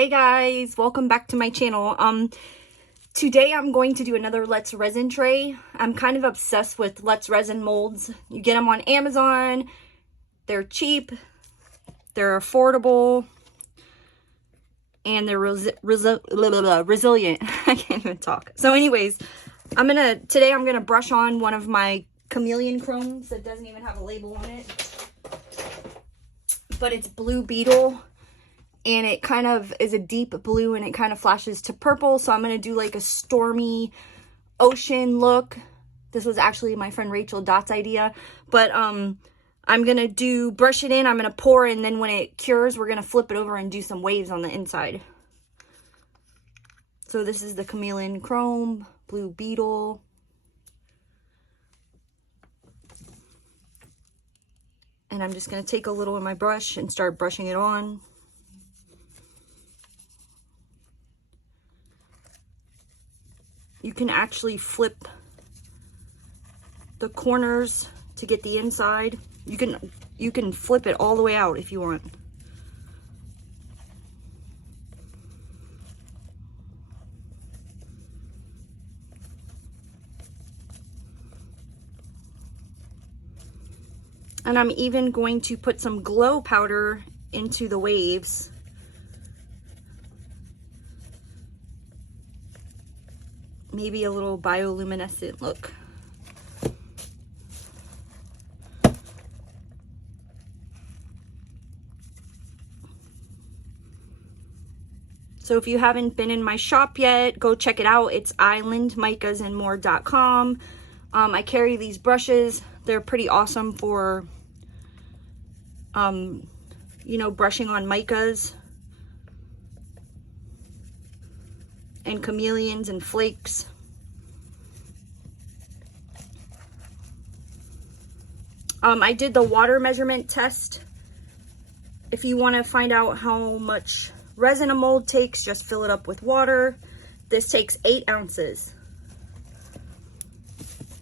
Hey guys, welcome back to my channel. Today I'm going to do another Let's Resin tray. I'm kind of obsessed with Let's Resin molds. You get them on Amazon. They're cheap, they're affordable, and they're resilient. I can't even talk. So anyways, today I'm gonna brush on one of my Chameleon chromes that doesn't even have a label on it, but it's blue Beetle. And it kind of is a deep blue and it kind of flashes to purple. So I'm going to do like a stormy ocean look. This was actually my friend Rachel Dot's idea. But I'm going to brush it in. I'm going to pour, and then when it cures, we're going to flip it over and do some waves on the inside. So this is the Chameleon Chrome, Blue Beetle. And I'm just going to take a little of my brush and start brushing it on. You can actually flip the corners to get the inside. You can flip it all the way out if you want. And I'm even going to put some glow powder into the waves. Maybe a little bioluminescent look. So if you haven't been in my shop yet, go check it out. It's islandmicasandmore.com. I carry these brushes. They're pretty awesome for, you know, brushing on micas and chameleons and flakes. I did the water measurement test. If you want to find out how much resin a mold takes, just fill it up with water. This takes 8 ounces.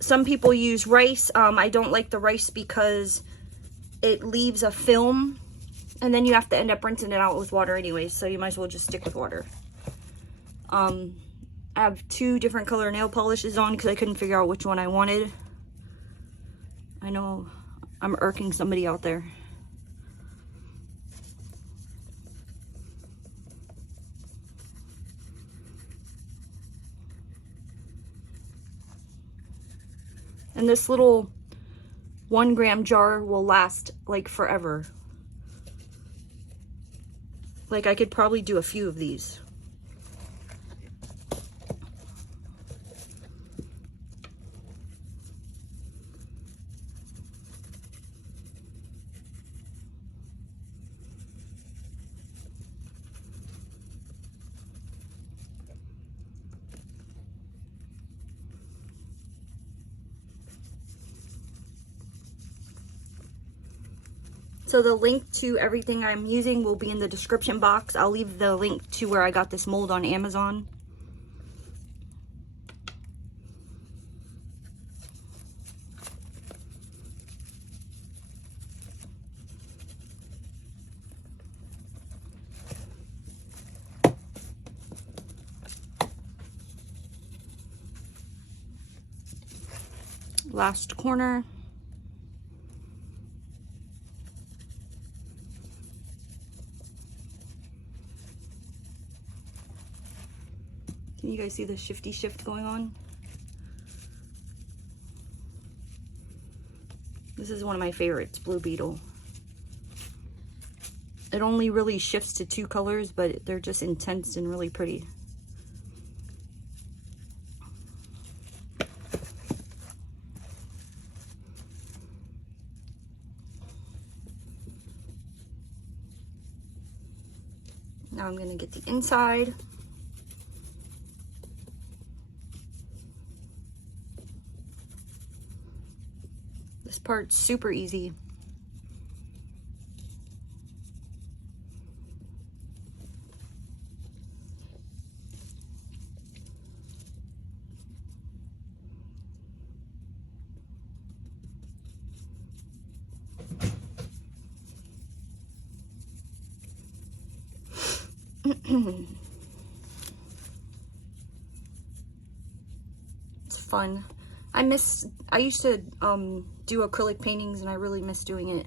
Some people use rice. I don't like the rice because it leaves a film, and then you have to end up rinsing it out with water anyways, so you might as well just stick with water. I have 2 different color nail polishes on because I couldn't figure out which one I wanted. I know I'm irking somebody out there. And this little 1 gram jar will last like forever. Like I could probably do a few of these. So the link to everything I'm using will be in the description box. I'll leave the link to where I got this mold on Amazon. Last corner. Can you guys see the shifty shift going on? This is one of my favorites, Blue Beetle. It only really shifts to 2 colors, but they're just intense and really pretty. Now I'm going to get the inside. This part's super easy. It's fun. I used to do acrylic paintings, and I really miss doing it.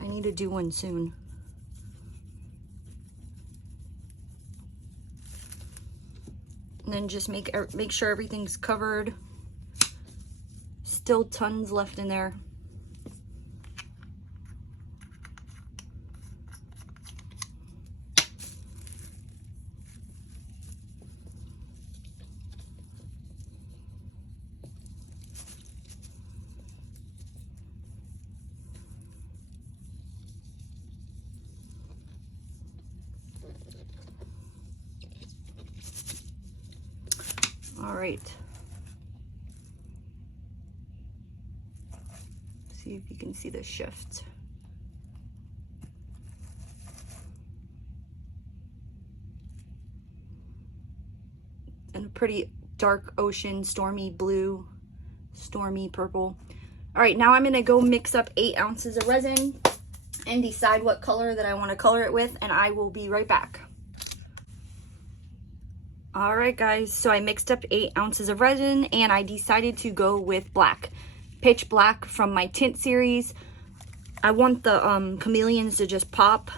I need to do one soon. And then just make sure everything's covered. Still tons left in there. All right. See if you can see the shift. And a pretty dark ocean, stormy blue, stormy purple. All right, now I'm gonna go mix up 8 ounces of resin and decide what color that I want to color it with, and I will be right back. All right, guys, so I mixed up 8 ounces of resin, and I decided to go with black, pitch black from my tint series. I want the chameleons to just pop,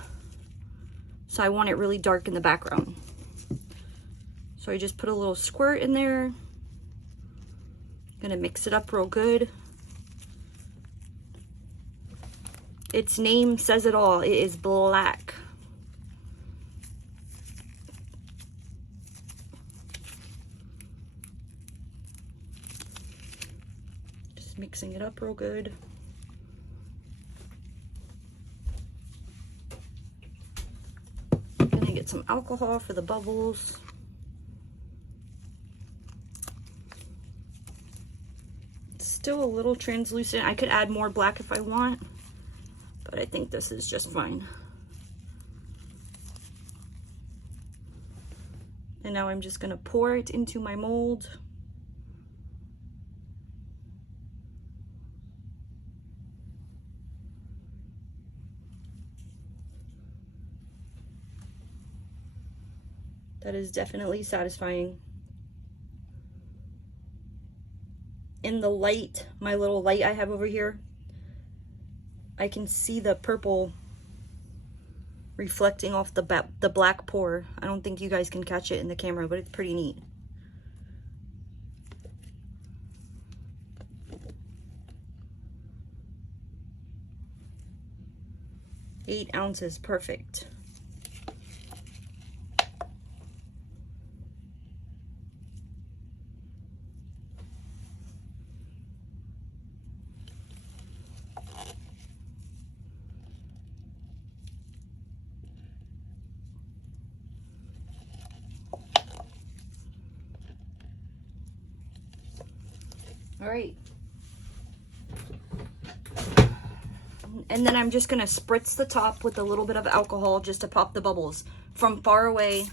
so I want it really dark in the background. So I just put a little squirt in there. Gonna mix it up real good. Its name says it all. It is black. Just mixing it up real good. Gonna get some alcohol for the bubbles. It's still a little translucent. I could add more black if I want, but I think this is just fine. And now I'm just gonna pour it into my mold. That is definitely satisfying. In the light, my little light I have over here, I can see the purple reflecting off the black pour. I don't think you guys can catch it in the camera, but it's pretty neat. Eight ounces, perfect. All right. And then I'm just gonna spritz the top with a little bit of alcohol just to pop the bubbles. From far away,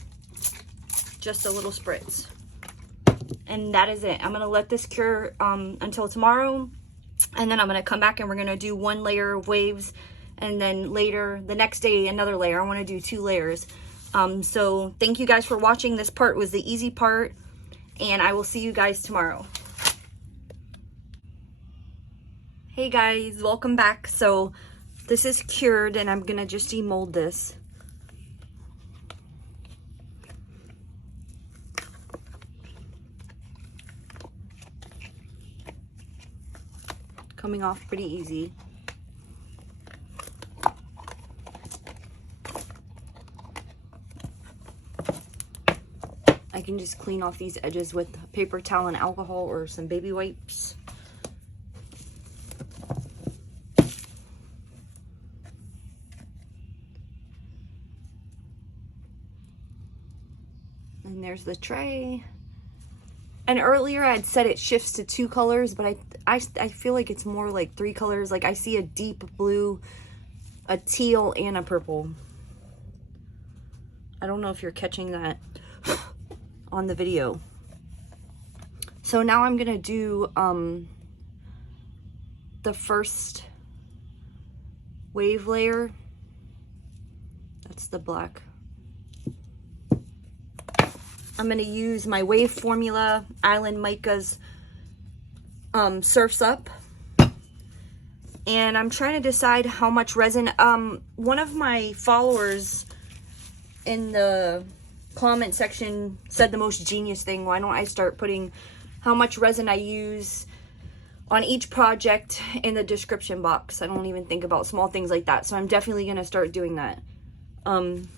just a little spritz. And that is it. I'm gonna let this cure until tomorrow. And then I'm gonna come back and we're gonna do 1 layer of waves. And then later, the next day, another layer. I wanna do 2 layers. So thank you guys for watching. This part was the easy part. And I will see you guys tomorrow. Hey guys, welcome back. So this is cured and I'm gonna just demold this. Coming off pretty easy. I can just clean off these edges with paper towel and alcohol or some baby wipes. And there's the tray. And earlier I had said it shifts to 2 colors, but I feel like it's more like 3 colors. Like I see a deep blue, a teal, and a purple. I don't know if you're catching that on the video. So now I'm gonna do the first wave layer. That's the black. I'm going to use my Wave Formula Island Micas Surfs Up. And I'm trying to decide how much resin. One of my followers in the comment section said the most genius thing. Why don't I start putting how much resin I use on each project in the description box? I don't even think about small things like that. So I'm definitely going to start doing that. I'm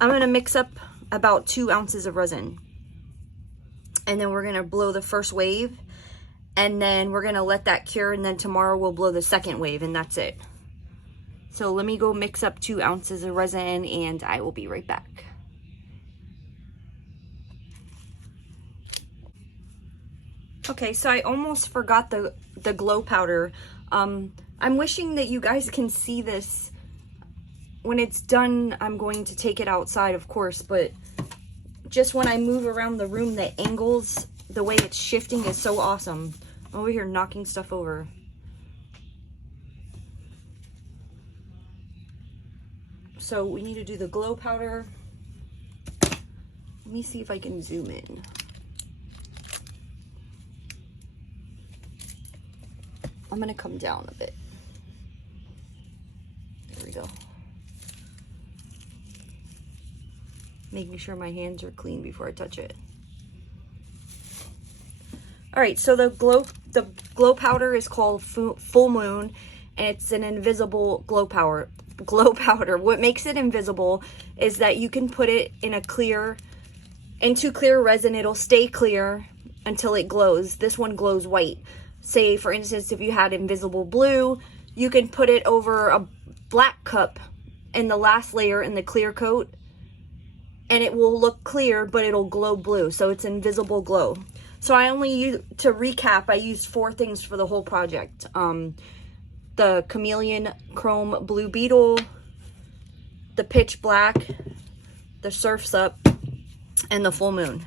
going to mix up about 2 ounces of resin. And then we're going to blow the first wave. And then we're going to let that cure. And then tomorrow we'll blow the second wave. And that's it. So let me go mix up 2 ounces of resin. And I will be right back. Okay, so I almost forgot the glow powder. I'm wishing that you guys can see this. When it's done, I'm going to take it outside, of course, but just when I move around the room, the angles, the way it's shifting is so awesome. I'm over here knocking stuff over. So we need to do the glow powder. Let me see if I can zoom in. I'm gonna come down a bit. There we go. Making sure my hands are clean before I touch it. All right, so the glow powder is called Full Moon, and it's an invisible glow powder. What makes it invisible is that you can put it into clear resin. It'll stay clear until it glows. This one glows white. Say, for instance, if you had invisible blue, you can put it over a black cup in the last layer in the clear coat, and it will look clear, but it'll glow blue. So it's invisible glow. So I only use, to recap, I used 4 things for the whole project. The Chameleon Chrome Blue Beetle, the Pitch Black, the Surfs Up, and the Full Moon.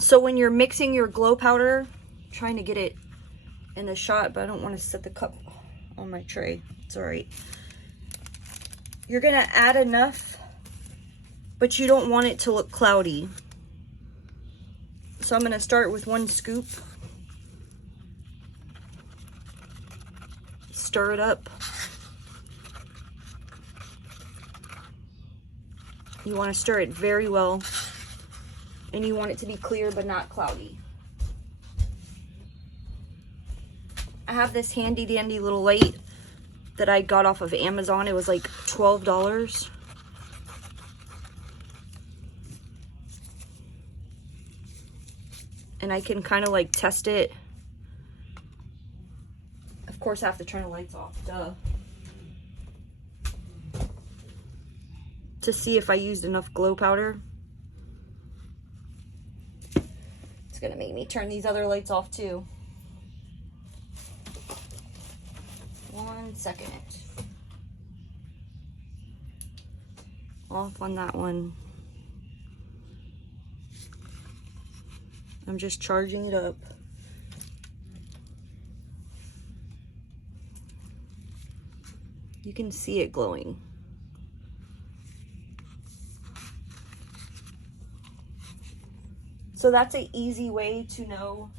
So when you're mixing your glow powder, I'm trying to get it in the shot, but I don't want to set the cup on my tray. It's all right. You're gonna add enough, but you don't want it to look cloudy. So I'm gonna start with 1 scoop. Stir it up. You want to stir it very well, and you want it to be clear but not cloudy. I have this handy dandy little light that I got off of Amazon. It was like $12. And I can kind of like test it. Of course, I have to turn the lights off, duh. To see if I used enough glow powder. It's gonna make me turn these other lights off too. 1 second. Off on that one. I'm just charging it up. You can see it glowing. So that's an easy way to know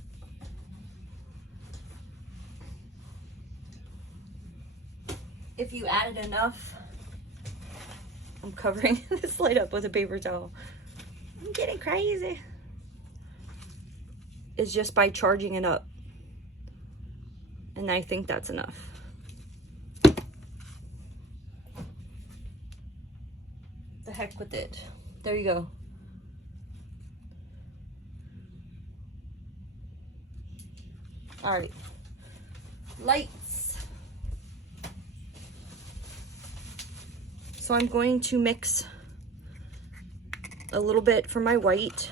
if you added enough. I'm covering this light up with a paper towel. I'm getting crazy. Is just by charging it up. And I think that's enough. The heck with it. There you go. All right. Lights. So I'm going to mix a little bit for my white.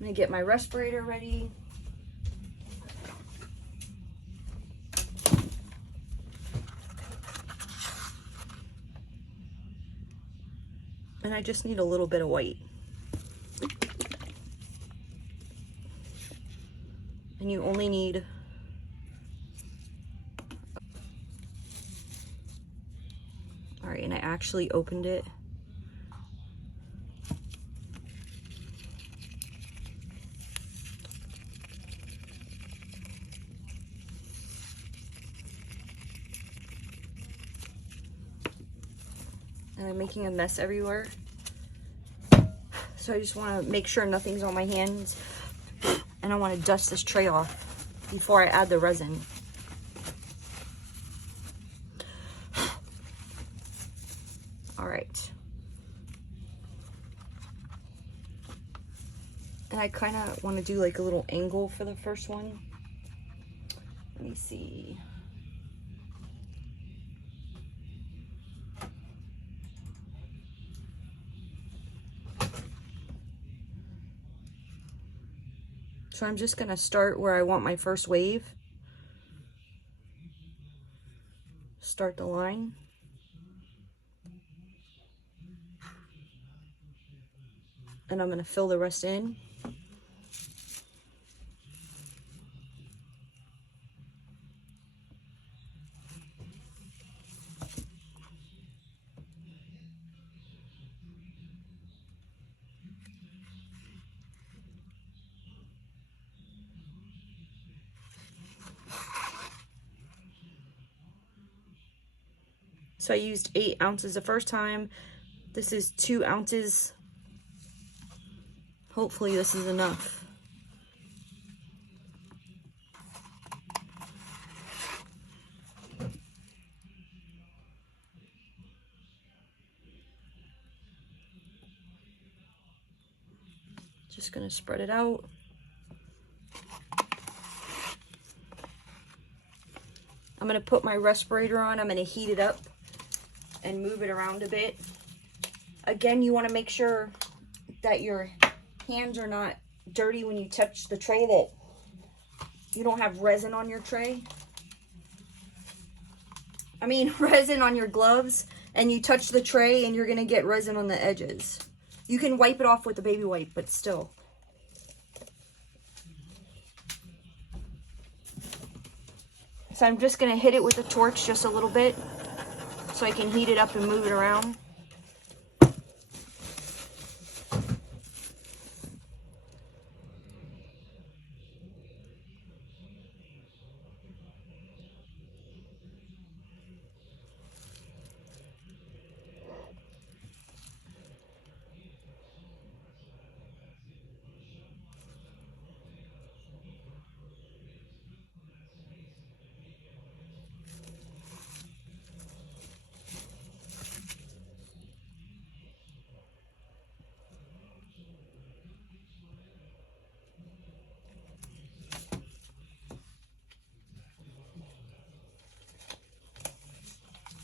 I'm gonna get my respirator ready. And I just need a little bit of white. And you only need All right, and I actually opened it. And I'm making a mess everywhere. So I just want to make sure nothing's on my hands. And I want to dust this tray off before I add the resin. All right. And I kind of want to do like a little angle for the first one. Let me see. So I'm just going to start where I want my first wave. Start the line. And I'm going to fill the rest in. So I used 8 ounces the first time. This is 2 ounces. Hopefully this is enough. Just gonna spread it out. I'm gonna put my respirator on. I'm gonna heat it up and move it around a bit. Again, you wanna make sure that your hands are not dirty when you touch the tray, that you don't have resin on your tray. I mean, resin on your gloves, and you touch the tray and you're gonna get resin on the edges. You can wipe it off with a baby wipe, but still. So I'm just gonna hit it with a torch just a little bit so I can heat it up and move it around.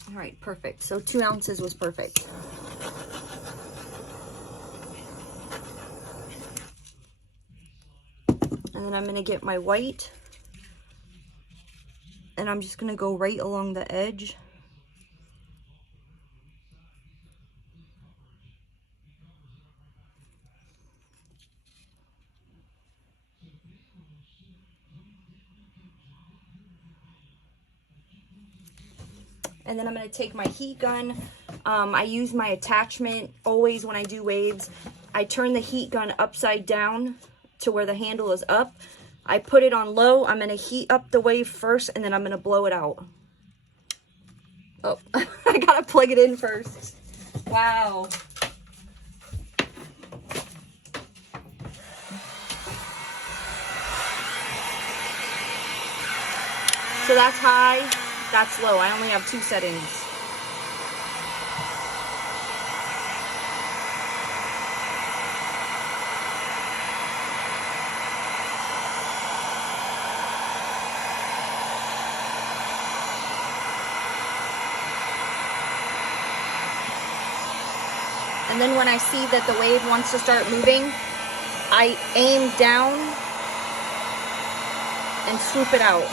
All right, perfect. So 2 ounces was perfect. And then I'm gonna get my white, and I'm just gonna go right along the edge. And then I'm going to take my heat gun. I use my attachment always when I do waves. I turn the heat gun upside down to where the handle is up. I put it on low. I'm going to heat up the wave first, and then I'm going to blow it out. Oh, I got to plug it in first. Wow. So that's high. That's low. I only have 2 settings. And then when I see that the wave wants to start moving, I aim down and swoop it out.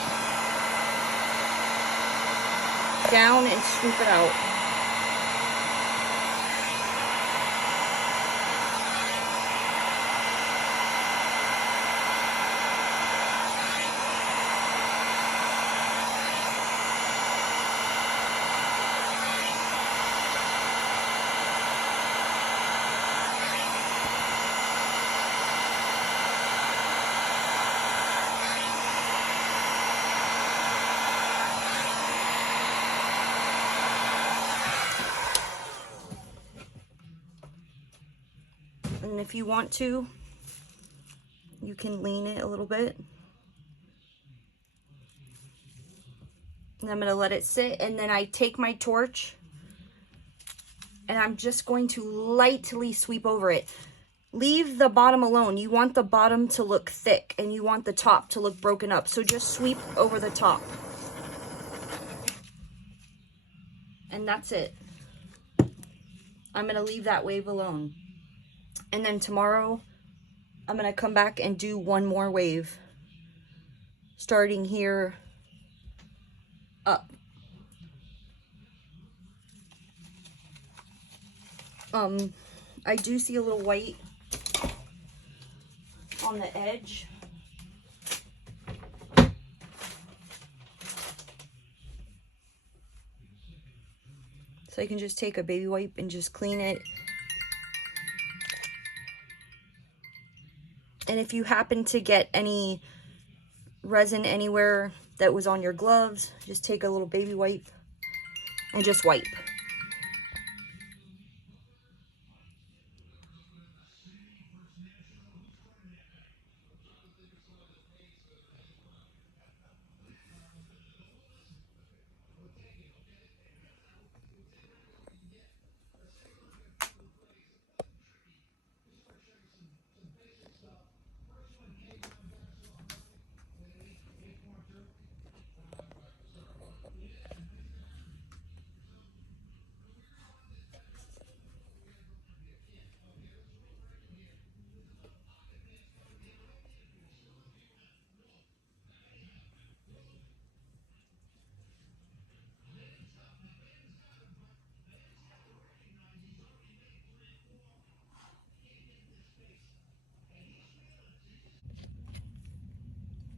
Down and swoop it out. And if you want to, you can lean it a little bit. And I'm gonna let it sit, and then I take my torch and I'm just going to lightly sweep over it. Leave the bottom alone. You want the bottom to look thick and you want the top to look broken up. So just sweep over the top. And that's it. I'm gonna leave that wave alone. And then tomorrow, I'm gonna come back and do one more wave. Starting here up. I do see a little white on the edge. So I can just take a baby wipe and just clean it. And if you happen to get any resin anywhere that was on your gloves, just take a little baby wipe and just wipe.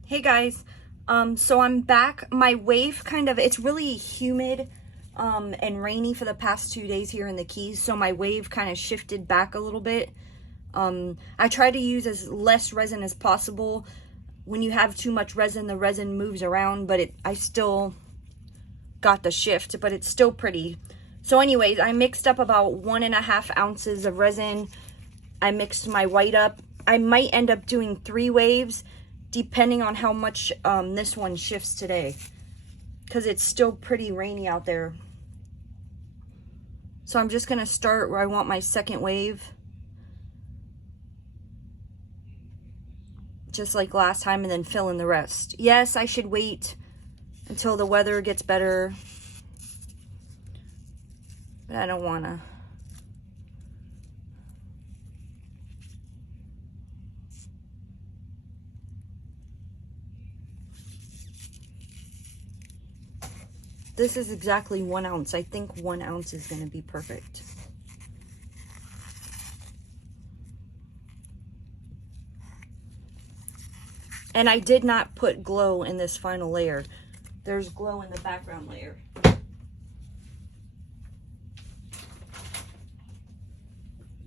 Hey guys, so I'm back. My wave it's really humid and rainy for the past 2 days here in the Keys, so my wave kind of shifted back a little bit. I try to use as less resin as possible. When you have too much resin, the resin moves around, but I still got the shift, but it's still pretty. So anyways, I mixed up about 1.5 ounces of resin. I mixed my white up. I might end up doing 3 waves, depending on how much this one shifts today, because it's still pretty rainy out there. So I'm just gonna start where I want my second wave, just like last time, and then fill in the rest. Yes, I should wait until the weather gets better, but I don't wanna. This is exactly 1 ounce. I think 1 ounce is going to be perfect. And I did not put glow in this final layer. There's glow in the background layer.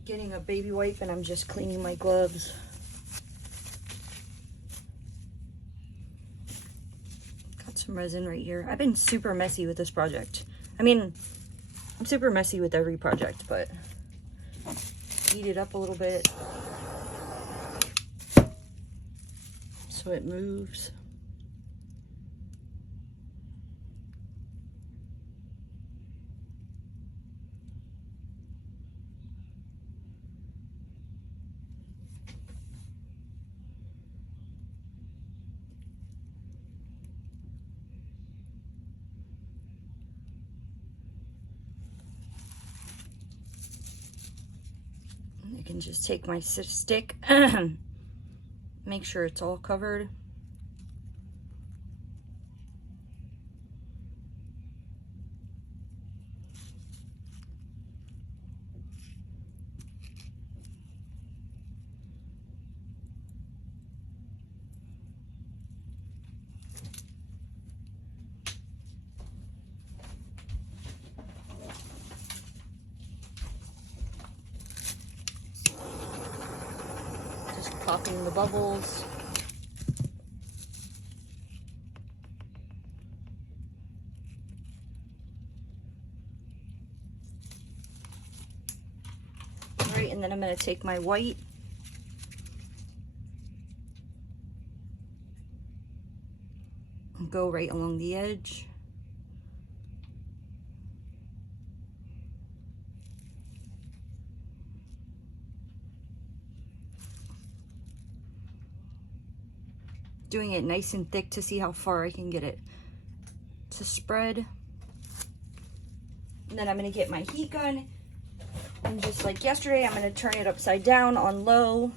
Getting a baby wipe, and I'm just cleaning my gloves. Some resin right here. I've been super messy with this project. I mean, I'm super messy with every project, but heat it up a little bit so it moves. I can just take my stick, make sure it's all covered. Popping the bubbles. All right, and then I'm going to take my white and go right along the edge. Doing it nice and thick to see how far I can get it to spread. And then I'm going to get my heat gun, and just like yesterday, I'm going to turn it upside down on low.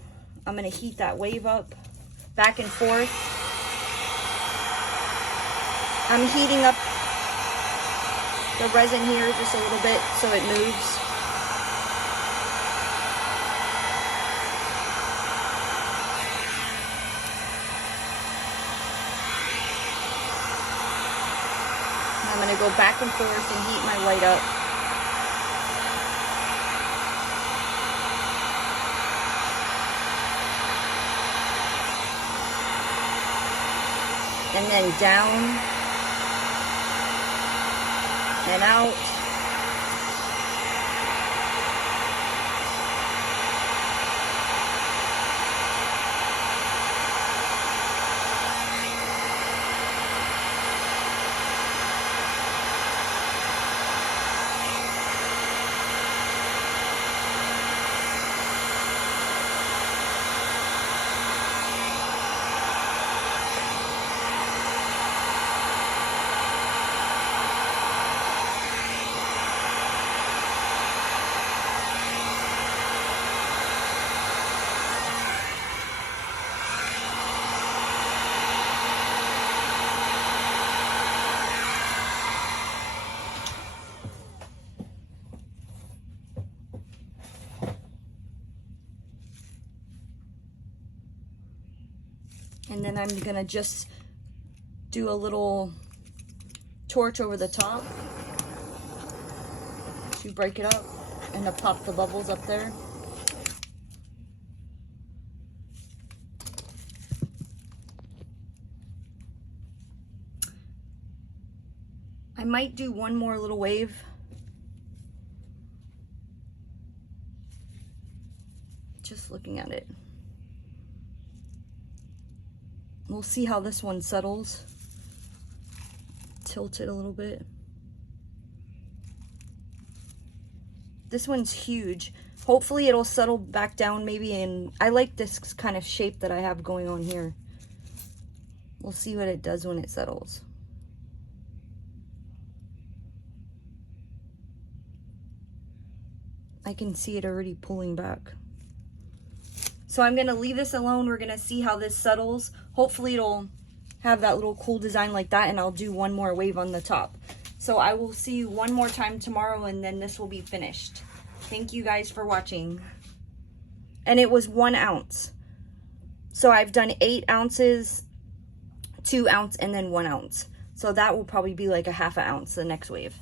I'm going to heat that wave up back and forth. I'm heating up the resin here just a little bit so it moves. I'm going to go back and forth and heat my light up. And then down and out. And then I'm gonna just do a little torch over the top to break it up and to pop the bubbles up there. I might do one more little wave. Just looking at it. We'll see how this one settles. Tilt it a little bit. This one's huge. Hopefully it'll settle back down maybe in, I like this kind of shape that I have going on here. We'll see what it does when it settles. I can see it already pulling back. So I'm gonna leave this alone. We're gonna see how this settles. Hopefully it'll have that little cool design like that, and I'll do one more wave on the top. So I will see you one more time tomorrow, and then this will be finished. Thank you guys for watching. And it was 1 ounce. So I've done 8 ounces, 2 ounce, and then 1 ounce. So that will probably be like a ½ ounce the next wave.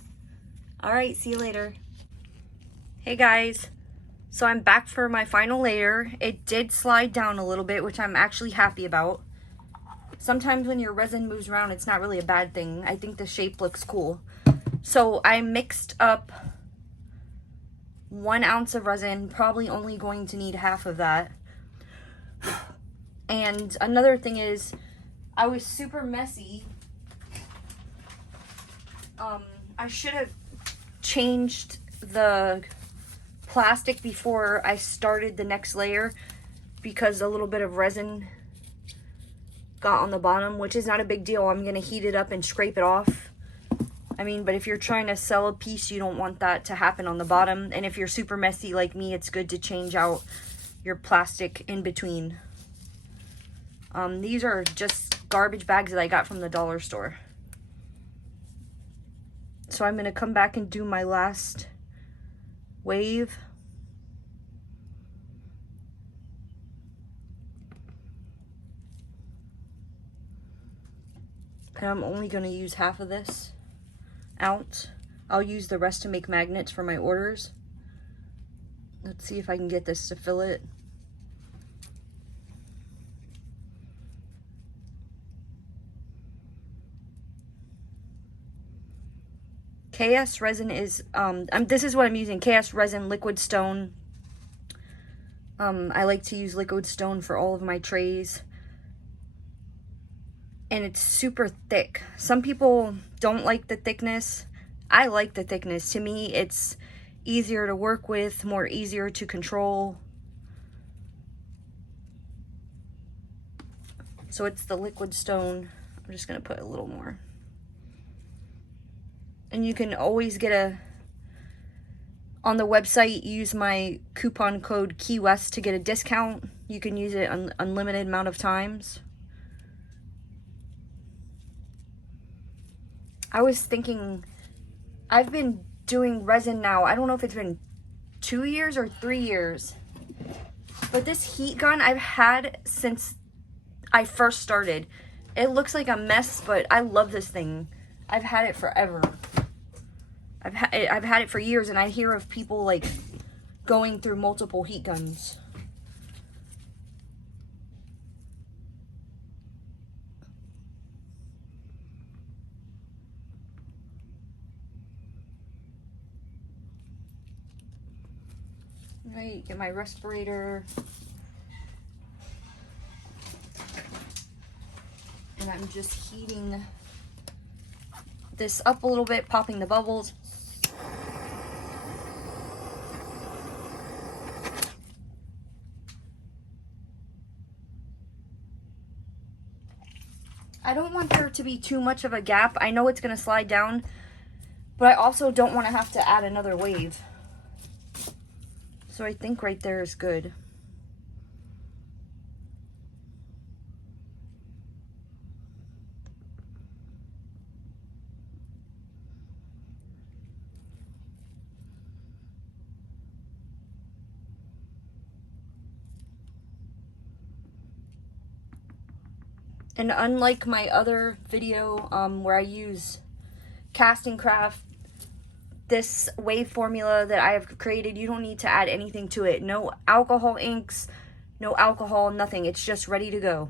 All right, see you later. Hey guys. So I'm back for my final layer. It did slide down a little bit, which I'm actually happy about. Sometimes when your resin moves around, it's not really a bad thing. I think the shape looks cool. So I mixed up 1 ounce of resin, probably only going to need half of that. And another thing is, I was super messy. I should have changed the plastic before I started the next layer, because a little bit of resin got on the bottom, which is not a big deal. I'm gonna heat it up and scrape it off. I mean, but if you're trying to sell a piece, you don't want that to happen on the bottom. And if you're super messy like me, it's good to change out your plastic in between. These are just garbage bags that I got from the dollar store. So I'm gonna come back and do my last wave. And I'm only going to use half of this ounce. I'll use the rest to make magnets for my orders. Let's see if I can get this to fill it. Ksresin is, this is what I'm using, Ksresin Liquid Stone I like to use liquid stone for all of my trays. And it's super thick. Some people don't like the thickness. I like the thickness. To me, it's easier to work with, more easier to control. So it's the liquid stone. I'm just gonna put a little more. And you can always get on the website, use my coupon code Key West to get a discount. You can use it an unlimited amount of times. I was thinking, I've been doing resin now, I don't know if it's been 2 years or 3 years. But this heat gun I've had since I first started. It looks like a mess, but I love this thing. I've had it forever. I've had it for years, and I hear of people like going through multiple heat guns. Right, get my respirator. And I'm just heating this up a little bit, popping the bubbles. I don't want there to be too much of a gap. I know it's going to slide down, but I also don't want to have to add another wave. So I think right there is good. And unlike my other video where I use casting craft, this wave formula that I have created, you don't need to add anything to it. No alcohol inks, no alcohol, nothing. It's just ready to go.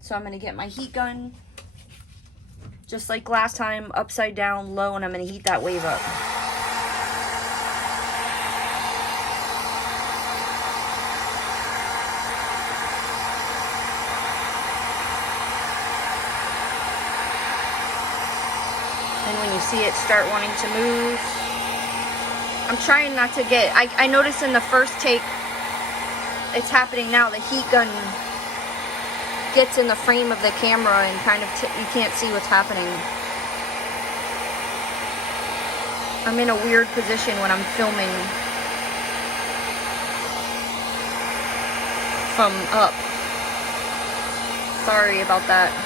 So I'm going to get my heat gun, just like last time, upside down, low, and I'm going to heat that wave up. And when you see it start wanting to move, I'm trying not to get, I noticed in the first take, it's happening now, the heat gun gets in the frame of the camera and kind of, you can't see what's happening. I'm in a weird position when I'm filming from up. Sorry about that.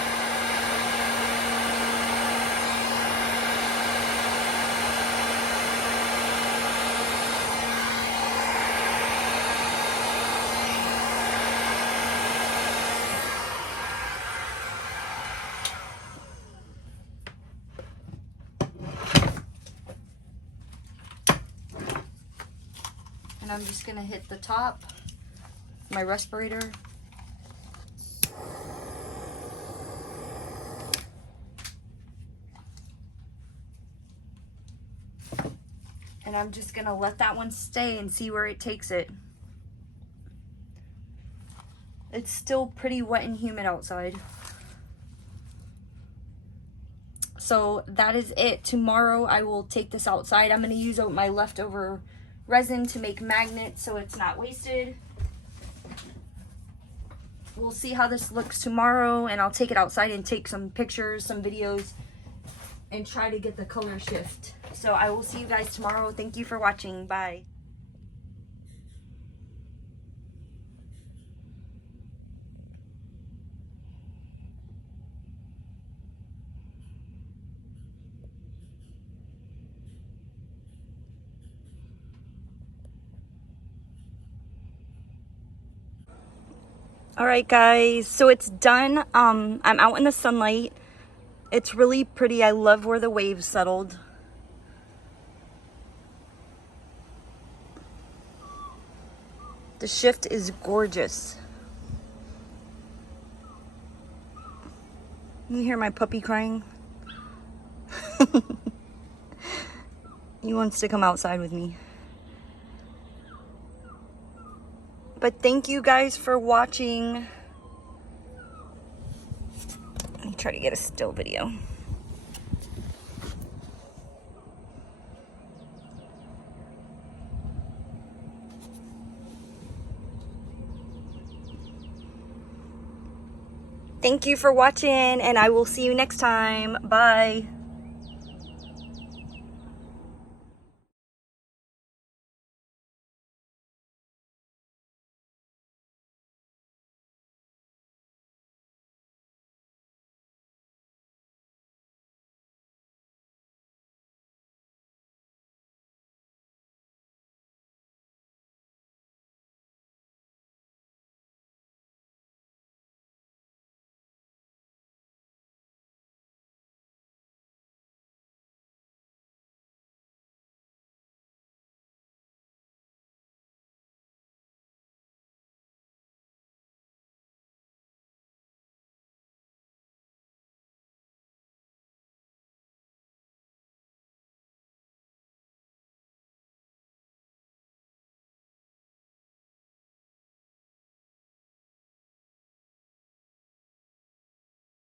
And I'm just gonna hit the top, my respirator. And I'm just gonna let that one stay and see where it takes it. It's still pretty wet and humid outside. So that is it. Tomorrow I will take this outside. I'm gonna use my leftover resin to make magnets so it's not wasted. We'll see how this looks tomorrow, and I'll take it outside and take some pictures, some videos, and try to get the color shift. So I will see you guys tomorrow. Thank you for watching. Bye. All right, guys, so it's done. I'm out in the sunlight. It's really pretty. I love where the waves settled. The shift is gorgeous. You hear my puppy crying? He wants to come outside with me. But thank you guys for watching. Let me try to get a still video. Thank you for watching, and I will see you next time. Bye.